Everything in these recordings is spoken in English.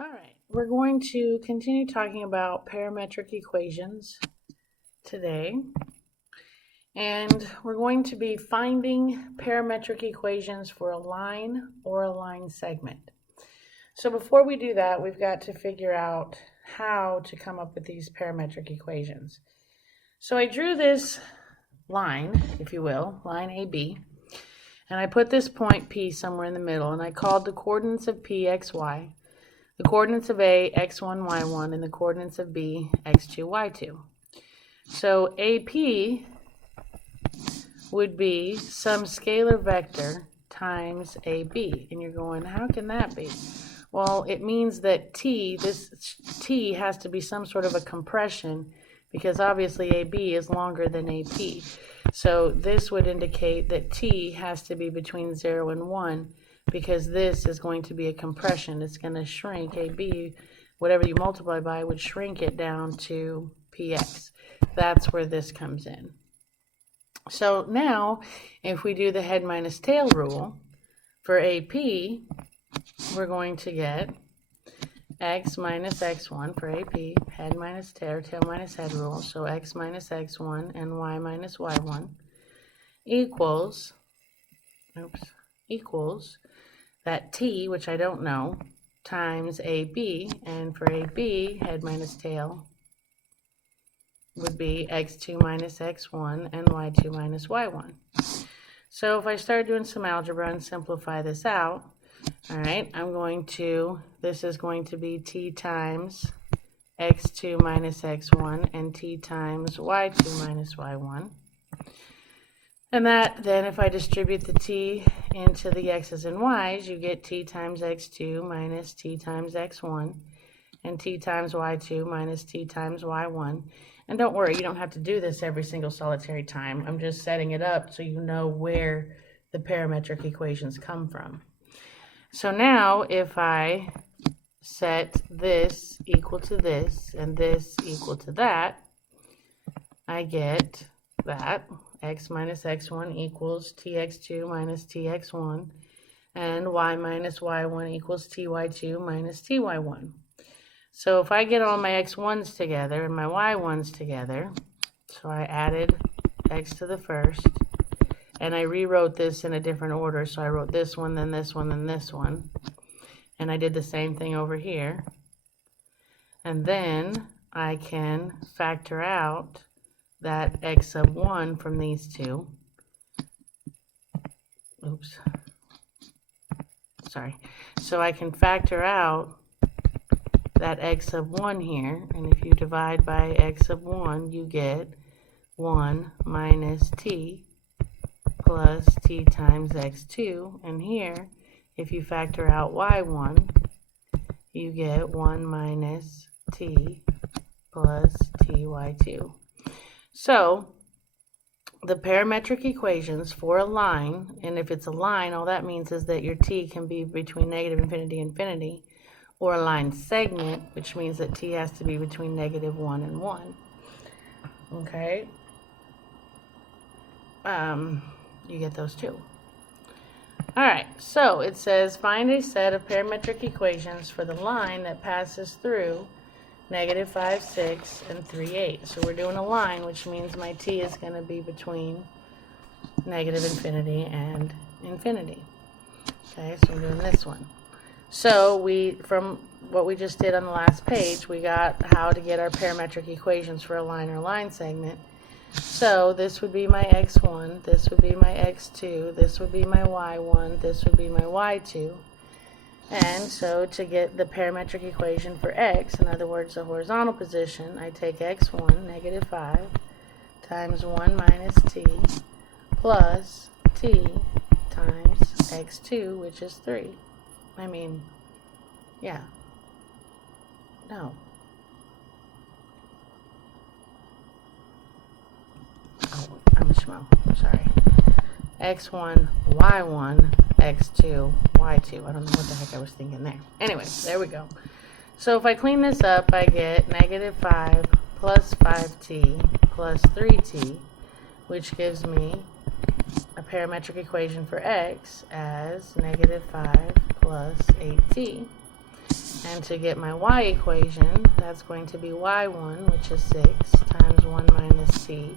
All right, we're going to continue talking about parametric equations today. And we're going to be finding parametric equations for a line or a line segment. So before we do that, we've got to figure out how to come up with these parametric equations. So I drew this line, if you will, line AB, and I put this point P somewhere in the middle, and I called the coordinates of P xy, the coordinates of A x1, y1, and the coordinates of B x2, y2. So AP would be some scalar vector times AB. And you're going, how can that be? Well, it means that this T has to be some sort of a compression because obviously AB is longer than AP. So this would indicate that T has to be between 0 and 1 because this is going to be a compression. It's going to shrink AB, whatever you multiply by would shrink it down to PX. That's where this comes in. So now, if we do the head minus tail rule, for AP, we're going to get x minus x1 for AP, head minus tail, or tail minus head rule, so x minus x1 and y minus y1 equals that T, which I don't know, times AB, and for AB, head minus tail, would be x2 minus x1 and y2 minus y1. So if I start doing some algebra and simplify this out, all right, this is going to be T times x2 minus x1 and T times y2 minus y1. And that, then if I distribute the T into the x's and y's, you get T times x2 minus T times x1 and T times y2 minus T times y1. And don't worry, you don't have to do this every single solitary time. I'm just setting it up so you know where the parametric equations come from. So now if I set this equal to this and this equal to that, I get that x minus x1 equals tx2 minus tx1 and y minus y1 equals ty2 minus ty1. So if I get all my x1's together and my y1's together, so I added x to the first, and I rewrote this in a different order, so I wrote this one, then this one, then this one, and I did the same thing over here, and then I can factor out that x sub 1 from these two. So I can factor out that x sub 1 here, and if you divide by x sub 1, you get 1 minus t plus t times x2, and here, if you factor out y1, you get 1 minus t plus ty2. So, the parametric equations for a line, and if it's a line, all that means is that your t can be between negative infinity and infinity, or a line segment, which means that t has to be between negative 1 and 1. Okay? You get those two. Alright, so it says find a set of parametric equations for the line that passes through negative 5, 6, and 3, 8. So we're doing a line, which means my t is going to be between negative infinity and infinity. Okay, so I'm doing this one. So from what we just did on the last page, we got how to get our parametric equations for a line or line segment. So this would be my x1, this would be my x2, this would be my y1, this would be my y2. And so to get the parametric equation for x, in other words, the horizontal position, I take x1, negative 5, times 1 minus t, plus t times x2, which is 3. I'm a schmo. I'm sorry. x1, y1, x2, y2. I don't know what the heck I was thinking there. Anyway, there we go. So if I clean this up, I get negative 5 plus 5t plus 3t, which gives me a parametric equation for x as negative 5 plus 8t. And to get my y equation, that's going to be y1, which is 6, times 1 minus t,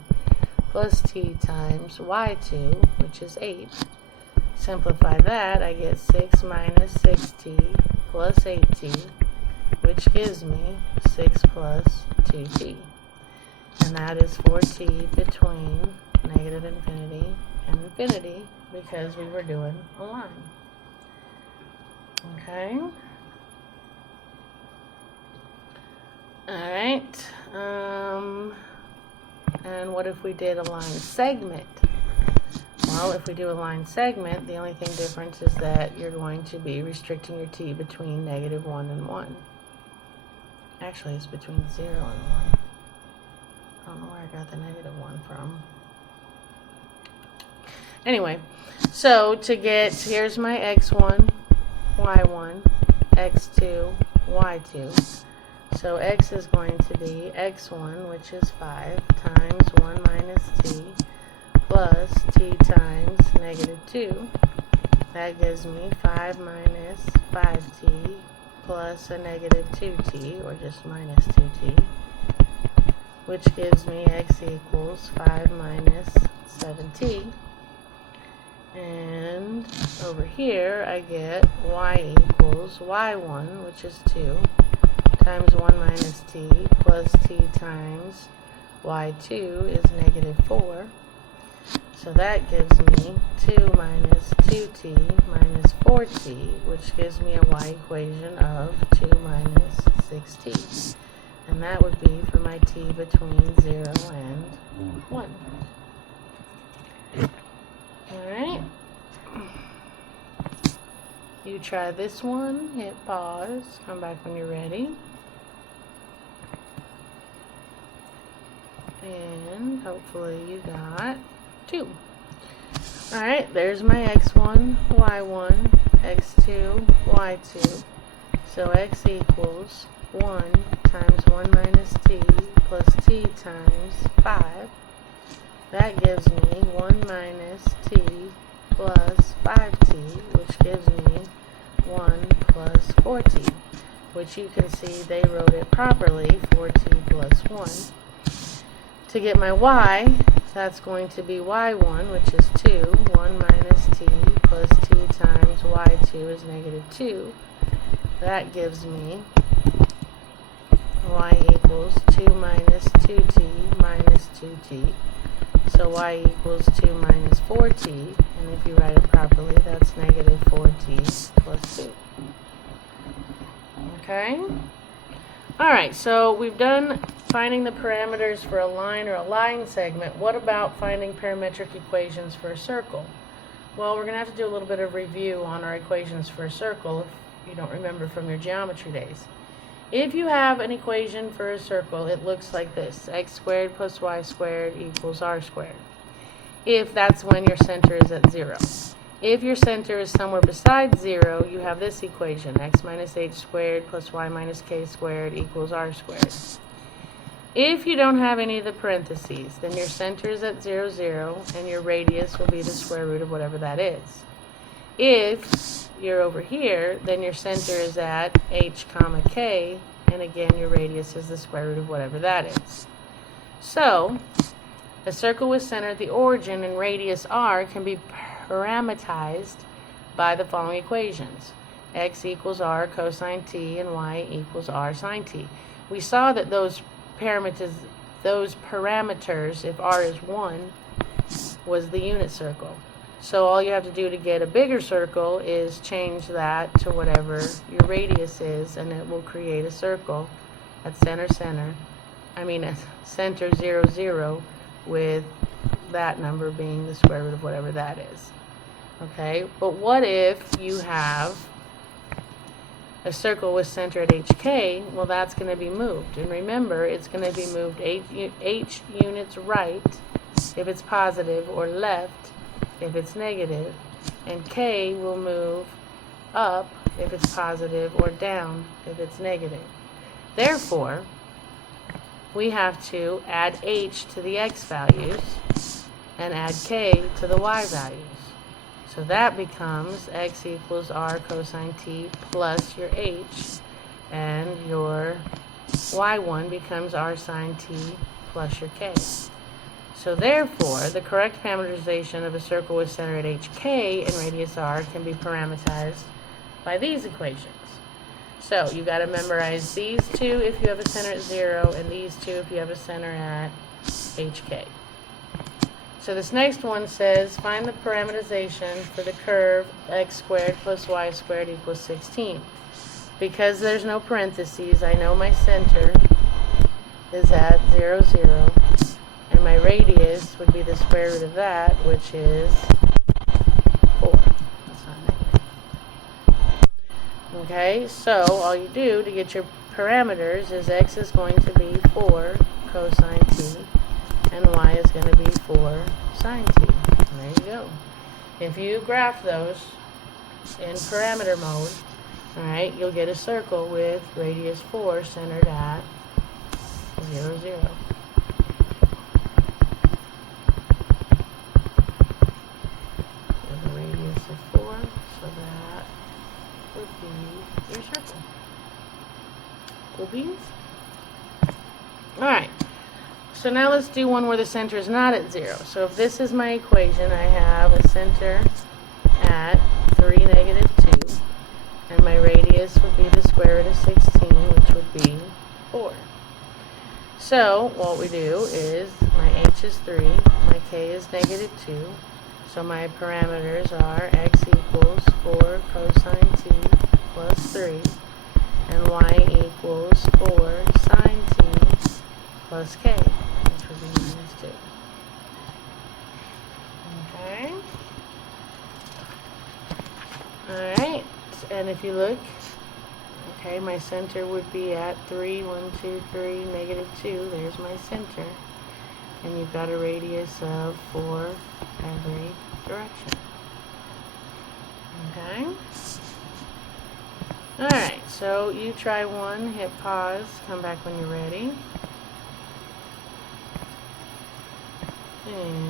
plus t times y2, which is 8. Simplify that, I get 6 minus 6t plus 8t, which gives me 6 plus 2t. And that is for t between negative infinity and infinity, because we were doing a line. Okay? Alright. And what if we did a line segment? Well, if we do a line segment, the only thing different is that you're going to be restricting your t between negative 1 and 1. Actually, it's between 0 and 1. I don't know where I got the negative 1 from. Anyway, so to get, here's my x1, y1, x2, y2. So x is going to be x1, which is 5, times 1 minus t, plus t times negative 2. That gives me 5 minus 5t, plus a negative 2t, or just minus 2t, which gives me x equals 5 minus 7t. And over here, I get y equals y1, which is 2, times 1 minus t, plus t times y2 is negative 4. So that gives me 2 minus 2t minus 4t, which gives me a y equation of 2 minus 6t. And that would be for my t between 0 and 1. Alright. You try this one, hit pause, come back when you're ready. And hopefully you got 2. Alright, there's my x1, y1, x2, y2. So x equals 1 times 1 minus t plus t times 5. That gives me 1 minus t plus 5t, which gives me 1 plus 4t, which you can see they wrote it properly, 4t plus 1. To get my y, that's going to be y1, which is 2. 1 minus t plus t times y2 is negative 2. That gives me y equals 2 minus 2t minus 2t. So y equals 2 minus 4t, and if you write it properly, that's negative 4t plus 2. Okay? Alright, so we've done finding the parameters for a line or a line segment. What about finding parametric equations for a circle? Well, we're going to have to do a little bit of review on our equations for a circle if you don't remember from your geometry days. If you have an equation for a circle, it looks like this: x squared plus y squared equals r squared. If that's when your center is at 0. If your center is somewhere besides 0, you have this equation: x minus h squared plus y minus k squared equals r squared. If you don't have any of the parentheses, then your center is at 0, 0, and your radius will be the square root of whatever that is. If you're over here, then your center is at h comma k, and again your radius is the square root of whatever that is. So a circle with center at the origin and radius r can be parametrized by the following equations: x equals r cosine t and y equals r sine t. We saw that those parameters, if r is 1, was the unit circle. So all you have to do to get a bigger circle is change that to whatever your radius is, and it will create a circle at center 0, 0, with that number being the square root of whatever that is. Okay, but what if you have a circle with center at hk? Well, that's going to be moved. And remember, it's going to be moved h units right if it's positive, or left if it's negative, and k will move up if it's positive, or down if it's negative. Therefore, we have to add h to the x values and add k to the y values. So that becomes x equals r cosine t plus your h and your y1 becomes r sine t plus your k. So therefore, the correct parameterization of a circle with center at hk and radius r can be parameterized by these equations. So you got to memorize these two if you have a center at 0, and these two if you have a center at hk. So this next one says, find the parameterization for the curve x squared plus y squared equals 16. Because there's no parentheses, I know my center is at 0, 0, and my radius would be the square root of that, which is 4. That's not negative. Okay, so all you do to get your parameters is x is going to be 4 cosine t, and y is going to be 4 sine t. There you go. If you graph those in parameter mode, alright, you'll get a circle with radius 4 centered at 0, 0. With a radius of 4, so that would be your circle. Cool beans? Alright. So now let's do one where the center is not at 0. So if this is my equation, I have a center at 3, negative 2, and my radius would be the square root of 16, which would be 4. So what we do is, my h is 3, my k is negative 2, so my parameters are x equals 4 cosine t plus 3, and y equals 4 sine t plus k. Minus 2. Okay. Alright, and if you look, okay, my center would be at 3, 1, 2, 3, negative 2. There's my center. And you've got a radius of 4 every direction. Okay. Alright, so you try one, hit pause, come back when you're ready.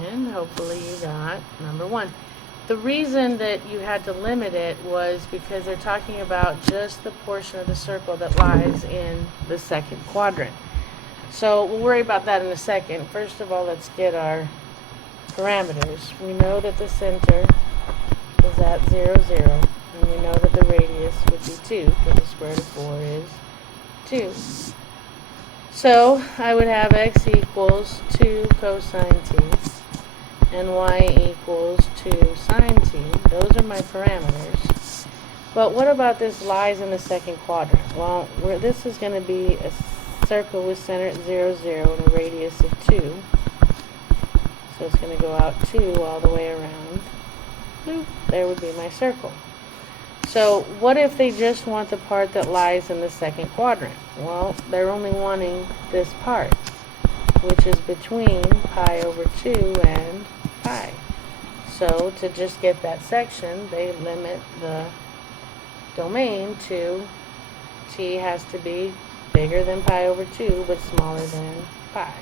And hopefully you got number 1. The reason that you had to limit it was because they're talking about just the portion of the circle that lies in the second quadrant. So we'll worry about that in a second. First of all, let's get our parameters. We know that the center is at 0, 0, and we know that the radius would be 2, because the square root of 4 is 2. So I would have x equals 2 cosine t and y equals 2 sine t. Those are my parameters. But what about this lies in the second quadrant? Well, this is going to be a circle with center at 0, 0 and a radius of 2. So it's going to go out 2 all the way around. Boop, there would be my circle. So what if they just want the part that lies in the second quadrant? Well, they're only wanting this part, which is between pi over 2 and pi. So to just get that section, they limit the domain to t has to be bigger than pi over 2, but smaller than pi.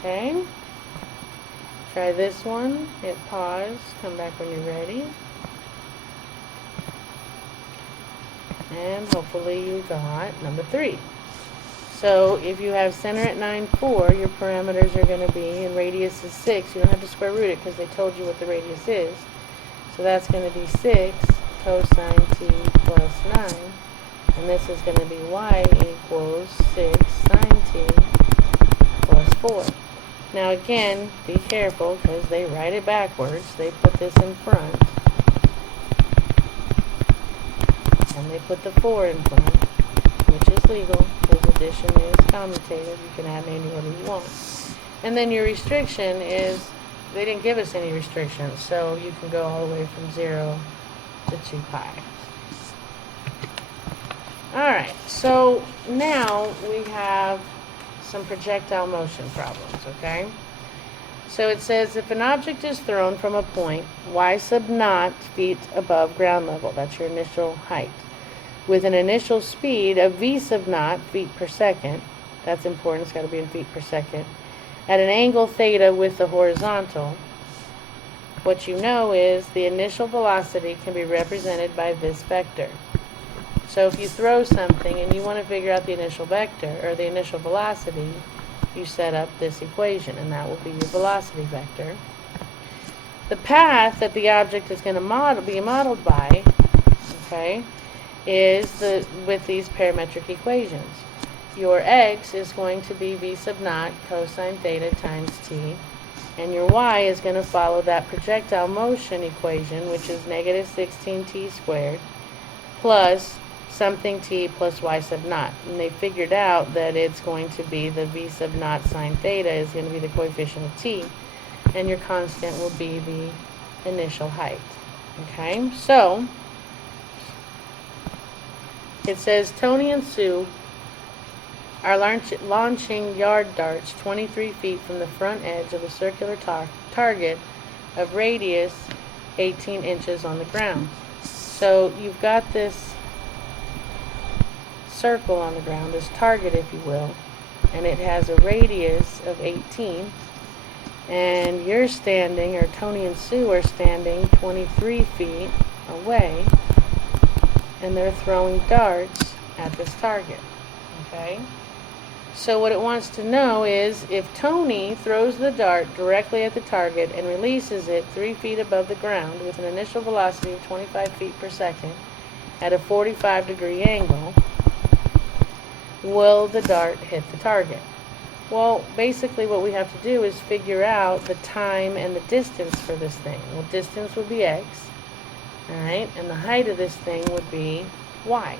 Okay? Try this one, hit pause, come back when you're ready. And hopefully you got number 3. So if you have center at 9, 4, your parameters are going to be, and radius is 6. You don't have to square root it because they told you what the radius is. So that's going to be 6 cosine t plus 9. And this is going to be y equals 6 sine t plus 4. Now again, be careful because they write it backwards. They put this in front. And they put the 4 in front, which is legal because addition is commutative. You can add any order you want. And then your restriction is, they didn't give us any restrictions, so you can go all the way from 0 to 2 pi. Alright, so now we have some projectile motion problems, okay? So it says if an object is thrown from a point y sub naught feet above ground level, that's your initial height, with an initial speed of v sub naught feet per second, that's important, it's got to be in feet per second, at an angle theta with the horizontal, what you know is the initial velocity can be represented by this vector. So if you throw something and you want to figure out the initial vector, or the initial velocity, you set up this equation, and that will be your velocity vector. The path that the object is going to be modeled by, okay, is with these parametric equations. Your x is going to be v sub naught cosine theta times t, and your y is going to follow that projectile motion equation, which is negative 16t squared plus something t plus y sub naught. And they figured out that it's going to be the v sub naught sine theta is going to be the coefficient of t, and your constant will be the initial height. Okay, so it says Tony and Sue are launching yard darts 23 feet from the front edge of a circular target of radius 18 inches on the ground. So you've got this circle on the ground, this target if you will, and it has a radius of 18, and you're standing, or Tony and Sue are standing 23 feet away, and they're throwing darts at this target. Okay? So what it wants to know is if Tony throws the dart directly at the target and releases it 3 feet above the ground with an initial velocity of 25 feet per second at a 45-degree angle, will the dart hit the target? Well, basically what we have to do is figure out the time and the distance for this thing. Well, distance would be x, alright, and the height of this thing would be y.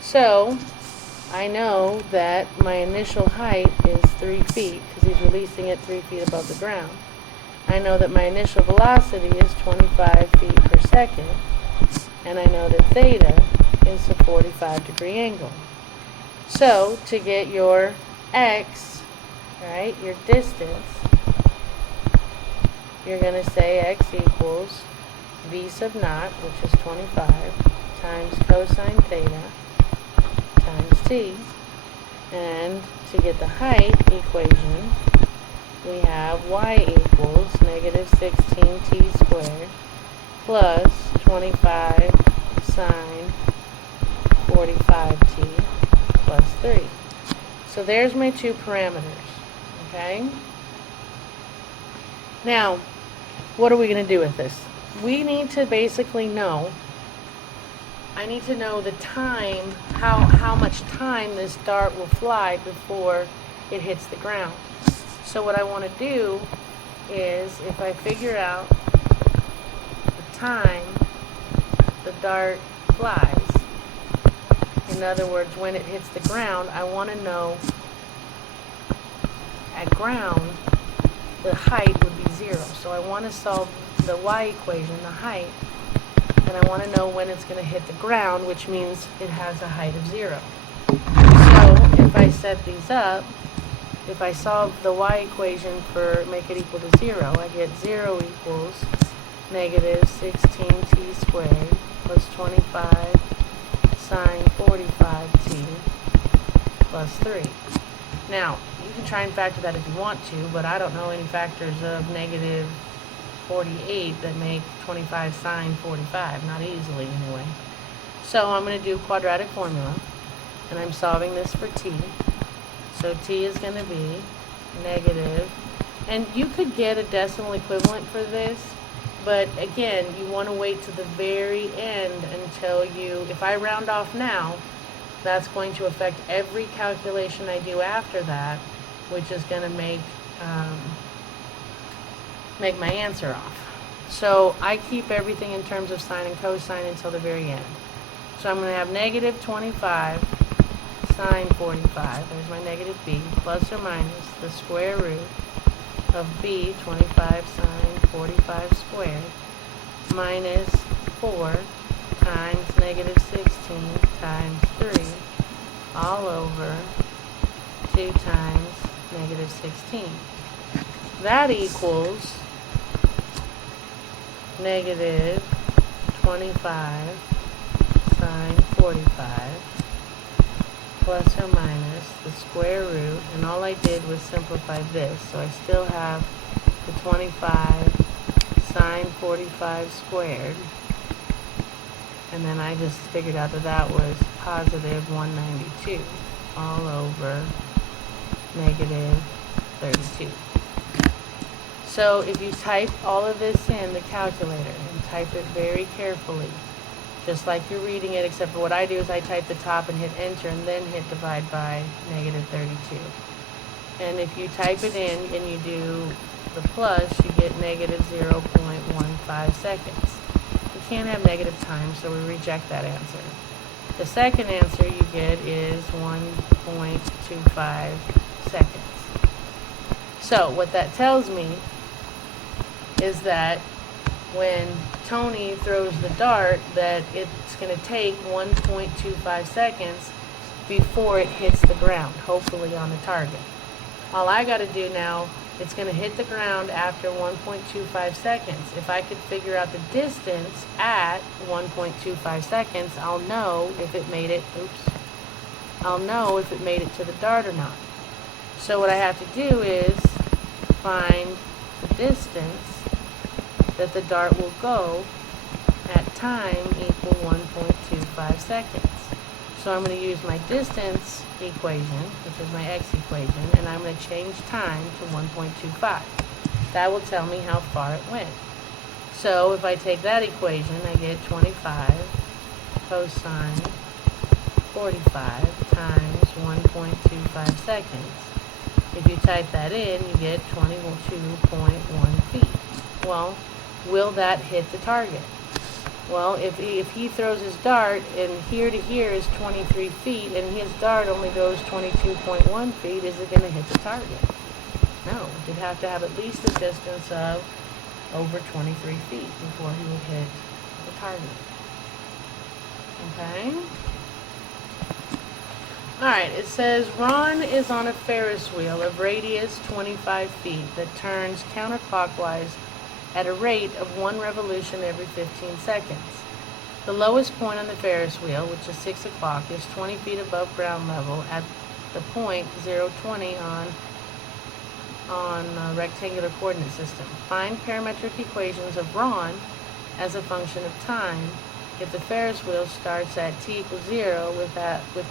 So I know that my initial height is 3 feet because he's releasing it 3 feet above the ground. I know that my initial velocity is 25 feet per second, and I know that theta is a 45-degree angle. So to get your x, right, your distance, you're going to say x equals v sub naught, which is 25, times cosine theta times t. And to get the height equation, we have y equals negative 16t squared plus 25 sine 45t plus 3. So there's my two parameters. Okay? Now, what are we going to do with this? We need to basically know, I need to know the time, how much time this dart will fly before it hits the ground. So what I want to do is, if I figure out the time the dart flies, in other words, when it hits the ground, I want to know at ground the height would be 0. So I want to solve the y equation, the height, and I want to know when it's going to hit the ground, which means it has a height of 0. So if I set these up, if I solve the y equation for make it equal to 0, I get 0 equals negative 16t squared plus 25 sine 45t plus 3. Now, you can try and factor that if you want to, but I don't know any factors of negative 48 that make 25 sine 45, not easily anyway. So I'm going to do quadratic formula, and I'm solving this for t. So t is going to be negative, and you could get a decimal equivalent for this, but again, you want to wait to the very end until if I round off now, that's going to affect every calculation I do after that, which is going to make my answer off. So I keep everything in terms of sine and cosine until the very end. So I'm going to have negative 25 sine 45, there's my negative b, plus or minus the square root of b, 25 sine 45 squared, minus 4 times negative 16 times 3, all over 2 times negative 16. That equals negative 25 sine 45 plus or minus the square root, and all I did was simplify this, so I still have the 25 sine 45 squared And then I just figured out that that was positive 192 all over negative 32. So if you type all of this in the calculator and type it very carefully, just like you're reading it, except for what I do is I type the top and hit enter and then hit divide by negative 32. And if you type it in and you do the plus, you get negative 0.15 seconds. You can't have negative time, so we reject that answer. The second answer you get is 1.25 seconds. So what that tells me is that when Tony throws the dart, that it's going to take 1.25 seconds before it hits the ground, hopefully on the target. All I got to do now, it's going to hit the ground after 1.25 seconds. If I could figure out the distance at 1.25 seconds, I'll know if it made it, I'll know if it made it to the dart or not. So what I have to do is find the distance that the dart will go at time equal 1.25 seconds. So I'm going to use my distance equation, which is my x equation, and I'm going to change time to 1.25. That will tell me how far it went. So if I take that equation, I get 25 cosine 45 times 1.25 seconds. If you type that in, you get 22.1 feet. Well, will that hit the target? Well, if he throws his dart and here to here is 23 feet and his dart only goes 22.1 feet, is it going to hit the target? No. You'd have to have at least a distance of over 23 feet before he would hit the target. Okay? Alright, it says Ron is on a Ferris wheel of radius 25 feet that turns counterclockwise at a rate of 1 revolution every 15 seconds. The lowest point on the Ferris wheel, which is 6 o'clock, is 20 feet above ground level at the point 020 on a rectangular coordinate system. Find parametric equations of Ron as a function of time if the Ferris wheel starts at t equals 0 with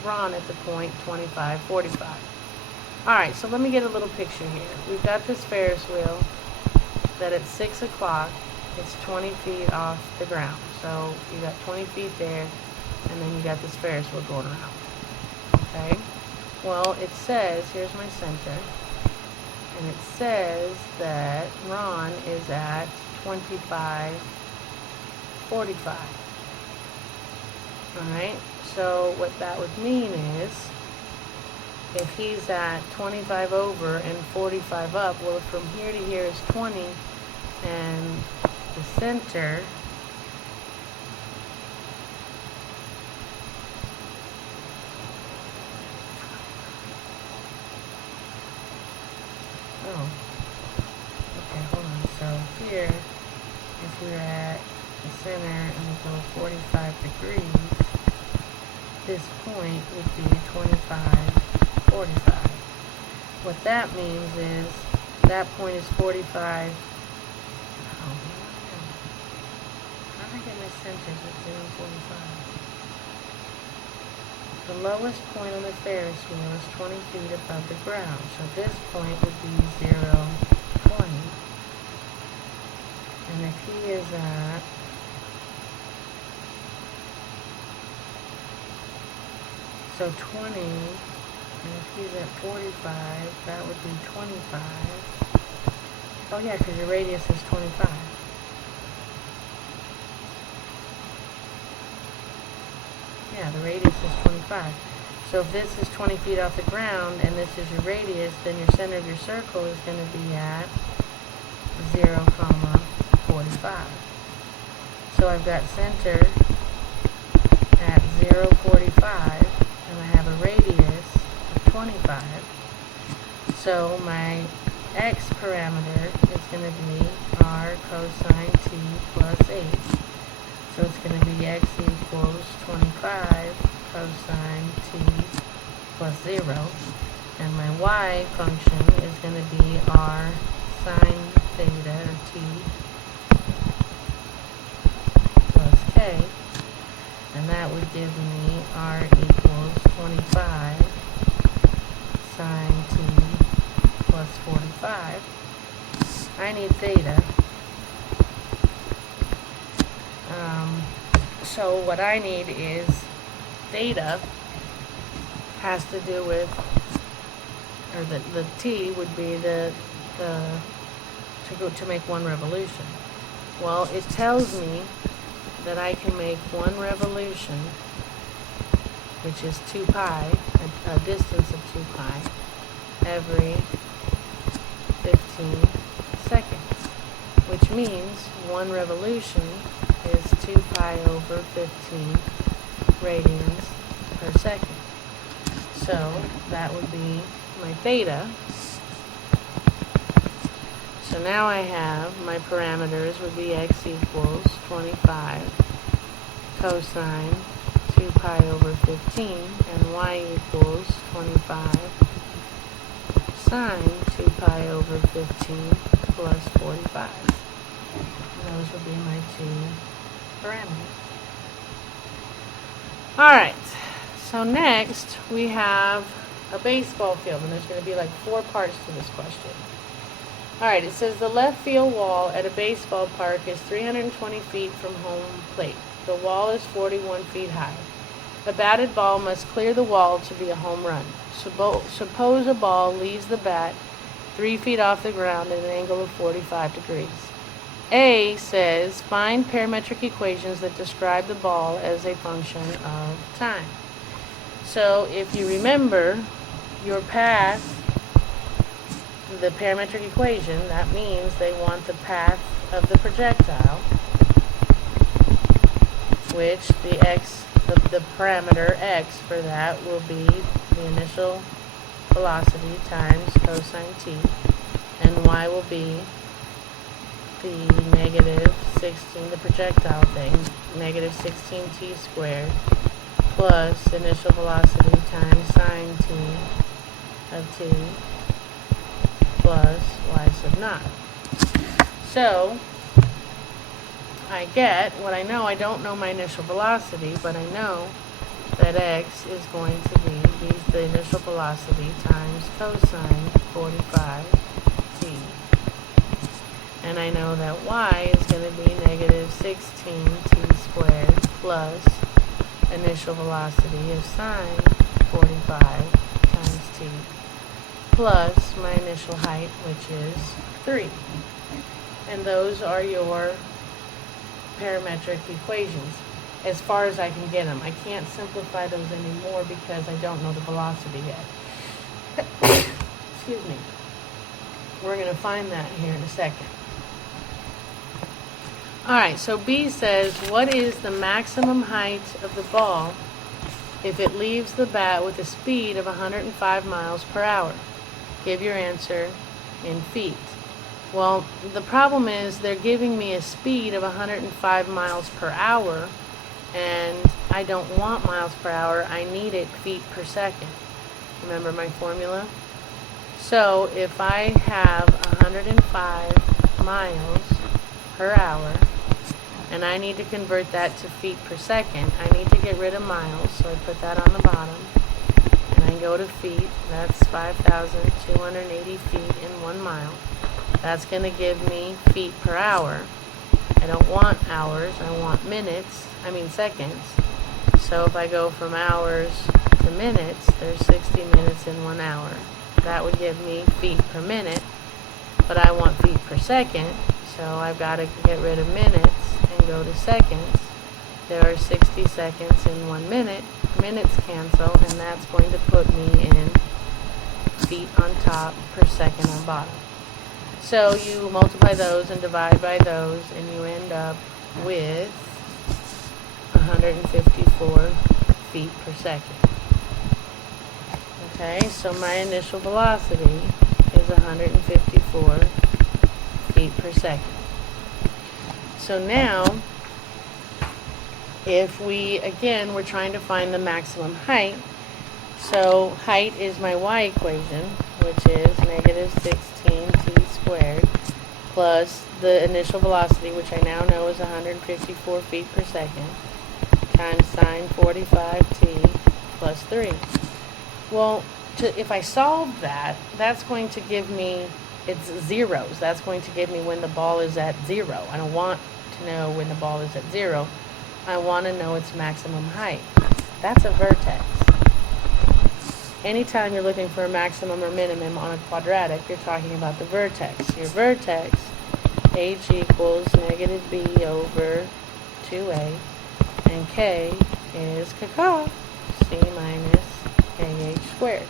Ron at the point 25:45. Alright, so let me get a little picture here. We've got this Ferris wheel that at 6 o'clock it's 20 feet off the ground. So you got 20 feet there, and then you got this Ferris wheel going around. Okay? Well, it says, here's my center, and it says that Ron is at 25:45. Alright? So what that would mean is, if he's at 25 over and 45 up, well, from here to here is 20, and the center okay, hold on. So here, if we're at the center and we go 45 degrees, this point would be 25:45. What that means is that point is 45. How do I get my centers at 0.45? The lowest point on the Ferris wheel is 20 feet above the ground. So this point would be 0.20. And if he is at so 20, and if he's at 45, that would be 25. Oh yeah, because your radius is 25. Yeah, the radius is 25. So if this is 20 feet off the ground and this is your radius, then your center of your circle is going to be at 0.45. So I've got center at 0.45. And I have a radius of 25. So my x parameter is going to be r cosine t plus h. So it's going to be x equals 25 cosine t plus 0. And my y function is going to be r sine theta, or t, plus k. that would give me r equals 25 sine t plus 45. I need theta. So what I need is theta has to do with, or the t would be to make one revolution. Well, it tells me that I can make one revolution, which is 2 pi, a distance of 2 pi, every 15 seconds, which means one revolution is 2 pi over 15 radians per second. So that would be my theta. So now I have my parameters would be x equals 25 cosine 2 pi over 15 and y equals 25 sine 2 pi over 15 plus 45. And those would be my two parameters. Alright, so next we have a baseball field, and there's going to be like 4 parts to this question. Alright, it says the left field wall at a baseball park is 320 feet from home plate. The wall is 41 feet high. A batted ball must clear the wall to be a home run. Suppose a ball leaves the bat 3 feet off the ground at an angle of 45 degrees. A says, find parametric equations that describe the ball as a function of time. So if you remember your path, the parametric equation, that means they want the path of the projectile, which the parameter x for that will be the initial velocity times cosine t, and y will be the negative 16, the projectile thing, negative 16t squared, plus initial velocity times sine t of t, plus y sub naught. So I get what I know. I don't know my initial velocity, but I know that x is going to be the initial velocity times cosine 45t. And I know that y is going to be negative 16t squared plus initial velocity of sine 45 times t plus my initial height, which is 3. And those are your parametric equations as far as I can get them. I can't simplify those anymore because I don't know the velocity yet. Excuse me. We're going to find that here in a second. Alright, so B says, what is the maximum height of the ball if it leaves the bat with a speed of 105 miles per hour? Give your answer in feet. Well, the problem is they're giving me a speed of 105 miles per hour, and I don't want miles per hour. I need it feet per second. Remember my formula? So if I have 105 miles per hour, and I need to convert that to feet per second, I need to get rid of miles, so I put that on the bottom, and I go to feet. That's 5,280 feet in 1 mile. That's going to give me feet per hour. I don't want hours, I want seconds. So if I go from hours to minutes, there's 60 minutes in 1 hour. That would give me feet per minute, but I want feet per second, so I've got to get rid of minutes and go to seconds. There are 60 seconds in 1 minute. Minutes cancel, and that's going to put me in feet on top per second on bottom. So you multiply those and divide by those, and you end up with 154 feet per second. Okay, so my initial velocity is 154 feet per second. So now, if we're trying to find the maximum height. So height is my y equation, which is negative 16t squared, plus the initial velocity, which I now know is 154 feet per second, times sine 45t plus 3. Well, if I solve that, that's going to give me, it's zeros. That's going to give me when the ball is at 0. I don't want to know when the ball is at 0. I want to know its maximum height. That's a vertex. Anytime you're looking for a maximum or minimum on a quadratic, you're talking about the vertex. Your vertex, h equals negative b over 2a, and k is caca, c minus ah squared.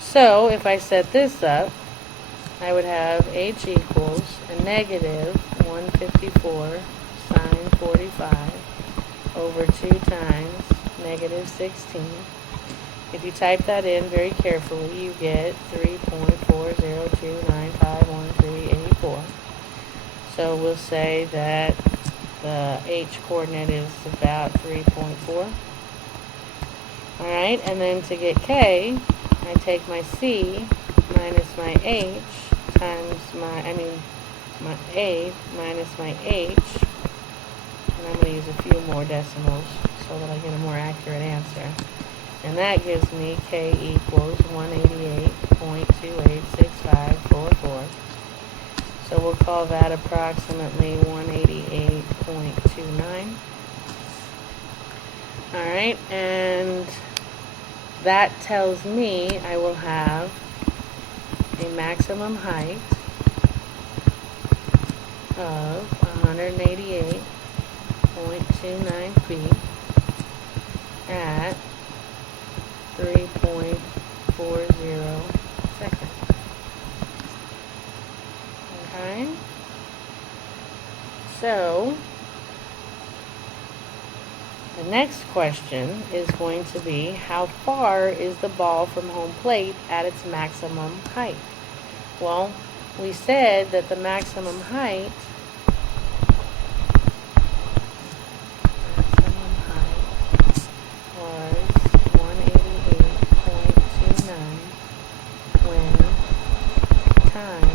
So if I set this up, I would have h equals a negative 154 sine 45 over 2 times negative 16. If you type that in very carefully, you get 3.402951384. So we'll say that the h coordinate is about 3.4. Alright, and then to get k, I take my c minus my h times my a minus my h, and I'm going to use a few more decimals so that I get a more accurate answer. And that gives me k equals 188.286544. So we'll call that approximately 188.29. Alright, and that tells me I will have a maximum height of 188.29 feet at 3.40 seconds. Okay? So, the next question is going to be, how far is the ball from home plate at its maximum height? Well, we said that the maximum height was 188.29 when time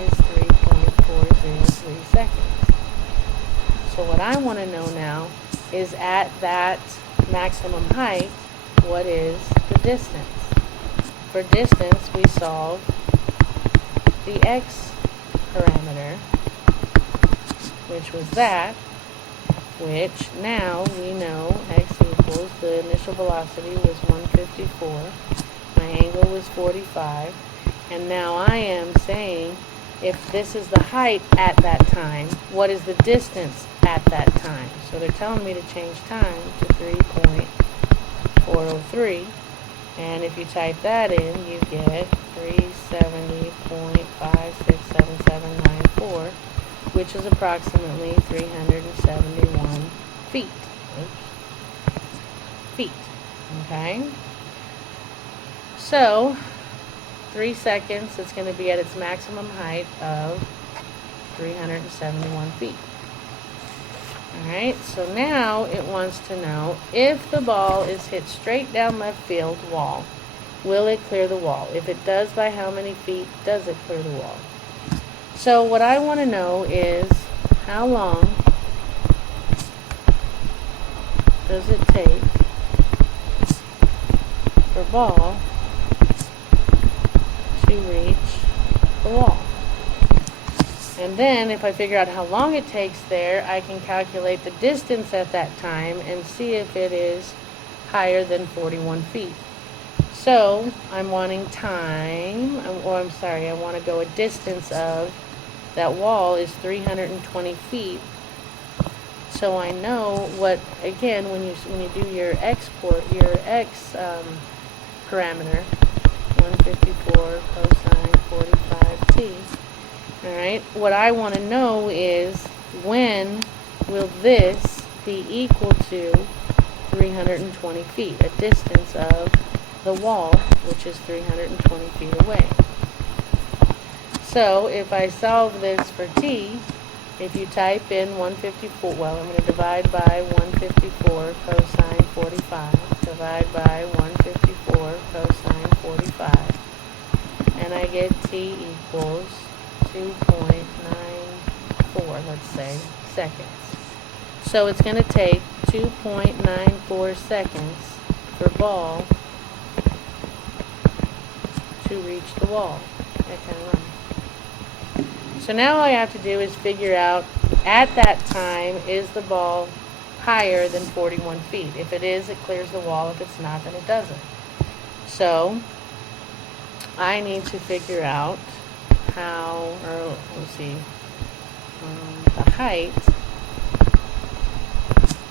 is 3.403 seconds. So what I want to know now is, at that maximum height, what is the distance? For distance, we solve the x parameter, which was that, which now we know x equals, the initial velocity was 154, my angle was 45, and now I am saying, if this is the height at that time, what is the distance at that time? So they're telling me to change time to 3.403, and if you type that in, you get 370.567794, which is approximately 371 feet. Feet. Okay? So, 3 seconds, it's going to be at its maximum height of 371 feet. Alright, so now it wants to know, if the ball is hit straight down left field wall, will it clear the wall? If it does, by how many feet does it clear the wall? So what I want to know is, how long does it take for ball to reach the wall? And then, if I figure out how long it takes there, I can calculate the distance at that time and see if it is higher than 41 feet. So, I'm wanting time, or I'm sorry, I want to go a distance of, that wall is 320 feet. So I know what, again, when you do your export, your x parameter, 154 cosine 45t. Alright, what I want to know is, when will this be equal to 320 feet, a distance of the wall, which is 320 feet away. So, if I solve this for t, if you type in 154, well, I'm going to divide by 154 cosine 45, divide by 154 cosine 45, and I get t equals 2.94, let's say, seconds. So it's going to take 2.94 seconds for ball to reach the wall. That kind of run. So now all I have to do is figure out, at that time, is the ball higher than 41 feet? If it is, it clears the wall. If it's not, then it doesn't. So I need to figure out how, or let's see, the height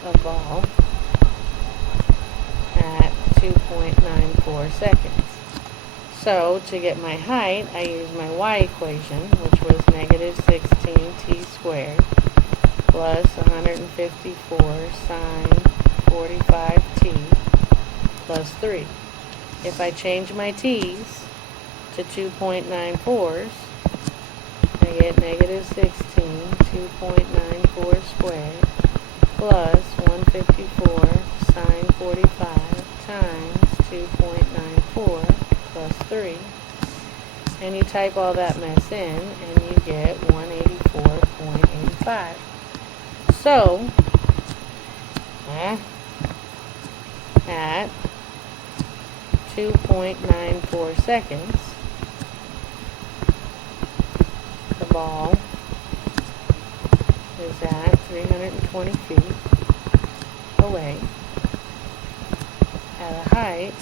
of ball at 2.94 seconds. So to get my height, I use my y equation, which was negative 16t squared plus 154 sine 45t plus 3. If I change my t's to 2.94s, I get negative 16, 2.94 squared plus 154 sine 45 times 2.94 plus 3. And you type all that mess in, and you get 184.85. So, at 2.94 seconds, the ball is at 320 feet away at a height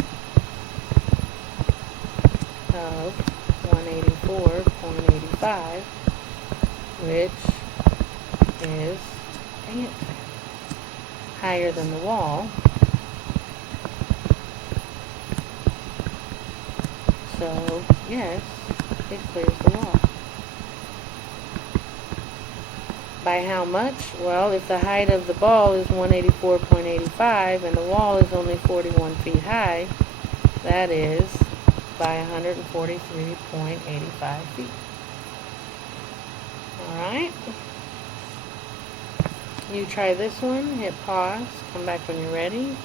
of 184.85, which is, dang it, higher than the wall. So, yes, it clears the wall. By how much? Well, if the height of the ball is 184.85 and the wall is only 41 feet high, that is by 143.85 feet. Alright. You try this one, hit pause, come back when you're ready.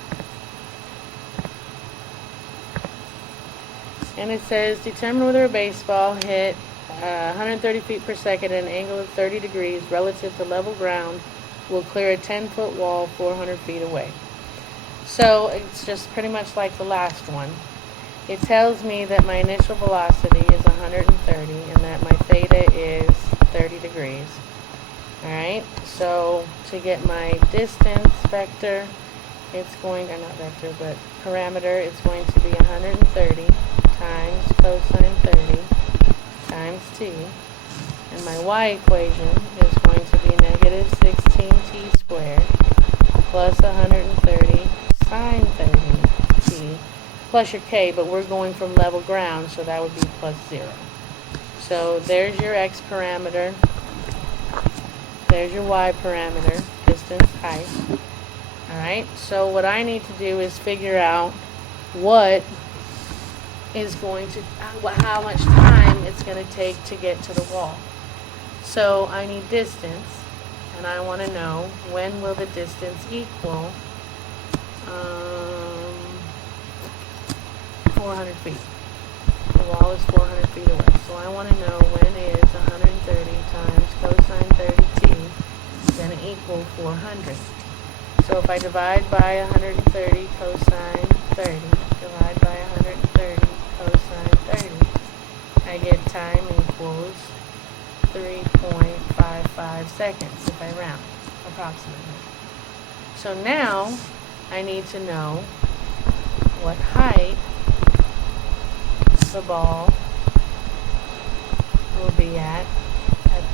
And it says, determine whether a baseball hit 130 feet per second at an angle of 30 degrees relative to level ground will clear a 10-foot wall 400 feet away. So it's just pretty much like the last one. It tells me that my initial velocity is 130 and that my theta is 30 degrees. Alright, so to get my distance vector, it's going, or not vector, but parameter, it's going to be 130 times cosine 30 times t, and my y equation is going to be negative 16t squared plus 130 sine 30t plus your k, but we're going from level ground, so that would be plus 0. So there's your x parameter, there's your y parameter, distance, height. Alright, so what I need to do is figure out what is going to, how much time it's going to take to get to the wall. So I need distance, and I want to know when will the distance equal 400 feet. The wall is 400 feet away. So I want to know when is 130 times cosine 30t going to equal 400. So if I divide by 130 cosine 30, divide by 130 cosine 30, I get time equals 3.55 seconds if I round, approximately. So now I need to know what height the ball will be at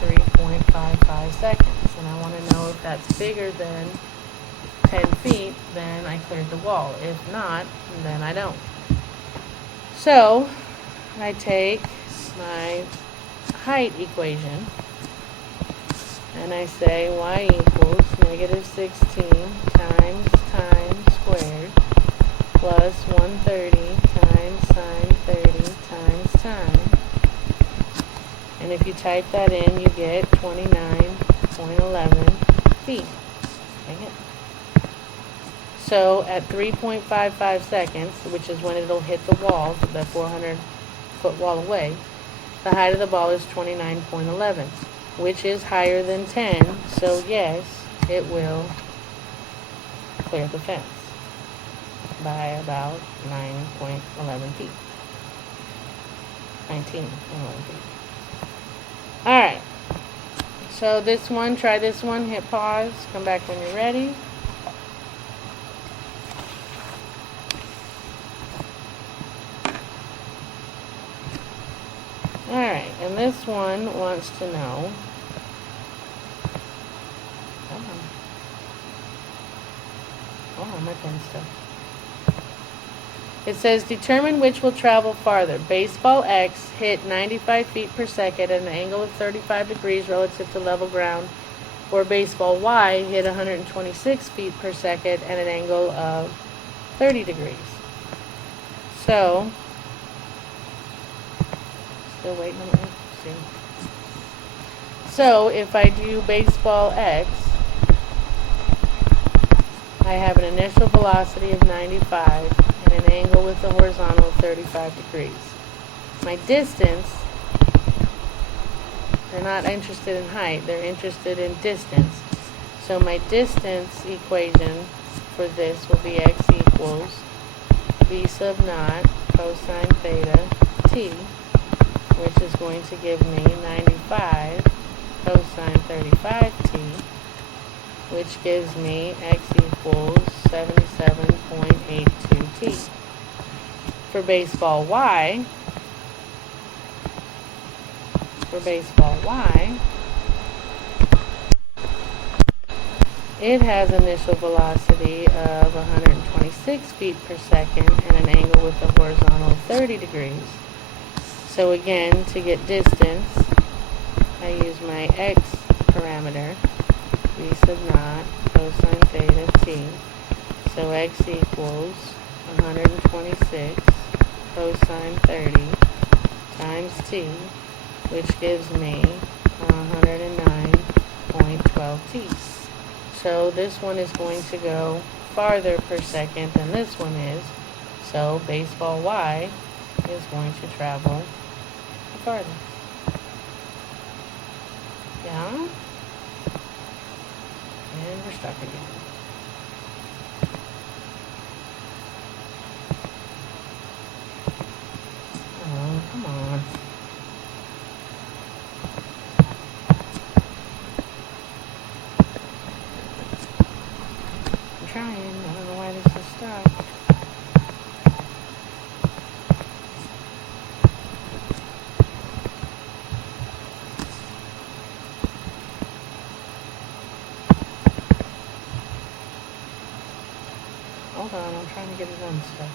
3.55 seconds. And I want to know if that's bigger than 10 feet, then I cleared the wall. If not, then I don't. So I take my height equation and I say y equals negative 16 times squared plus 130 times sine 30 times time. And if you type that in, you get 29.11 feet. Dang it. So at 3.55 seconds, which is when it'll hit the wall, the 400-foot wall away, the height of the ball is 29.11, which is higher than 10. So yes, it will clear the fence by about 9.11 feet. 19.11 feet. Alright, so this one, try this one, hit pause, come back when you're ready. Alright, and this one wants to know, my pen's stuck. It says, determine which will travel farther. Baseball X hit 95 feet per second at an angle of 35 degrees relative to level ground, or baseball Y hit 126 feet per second at an angle of 30 degrees. So, still waiting on it. See. So, if I do baseball X, I have an initial velocity of 95 and an angle with the horizontal of 35 degrees. My distance, they're not interested in height, they're interested in distance. So my distance equation for this will be x equals v sub naught cosine theta t, which is going to give me 95 cosine 35t, which gives me x equals 77.82t. For baseball Y, it has initial velocity of 126 feet per second and an angle with the horizontal of 30 degrees. So again, to get distance, I use my x parameter, v sub naught cosine theta t. So x equals 126 cosine 30 times t, which gives me 109.12 t. So this one is going to go farther per second than this one is. So baseball Y is going to travel farther. Yeah? And we're stuck again. Oh, come on. I'm trying. I don't know why this is stuck. Hold on, I'm trying to get it unstuck.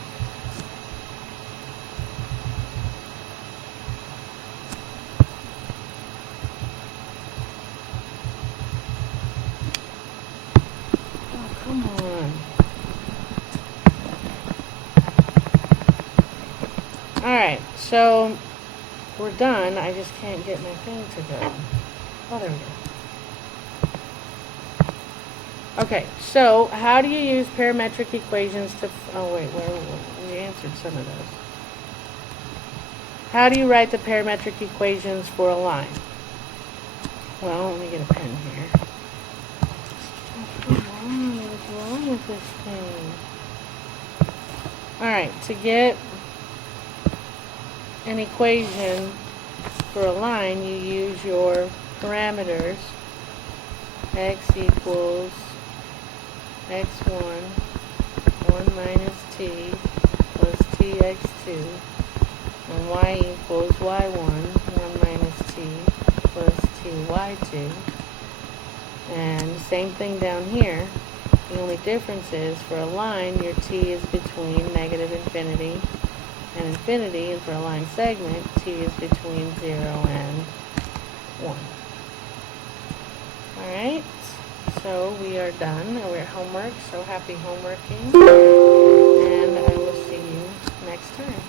Oh, come on. Alright, so we're done. I just can't get my thing to go. Oh, there we go. Okay, so how do you use parametric equations to... Oh, wait, we answered some of those. How do you write the parametric equations for a line? Well, let me get a pen here. Oh, come on, what's wrong with this thing? Alright, to get an equation for a line, you use your parameters. X equals x1, 1 minus t plus tx2, and y equals y1, 1 minus t plus ty2. And same thing down here. The only difference is for a line, your t is between negative infinity and infinity, and for a line segment, t is between 0 and 1. Alright, so we are done. We're at homework, so happy homeworking, and I will see you next time.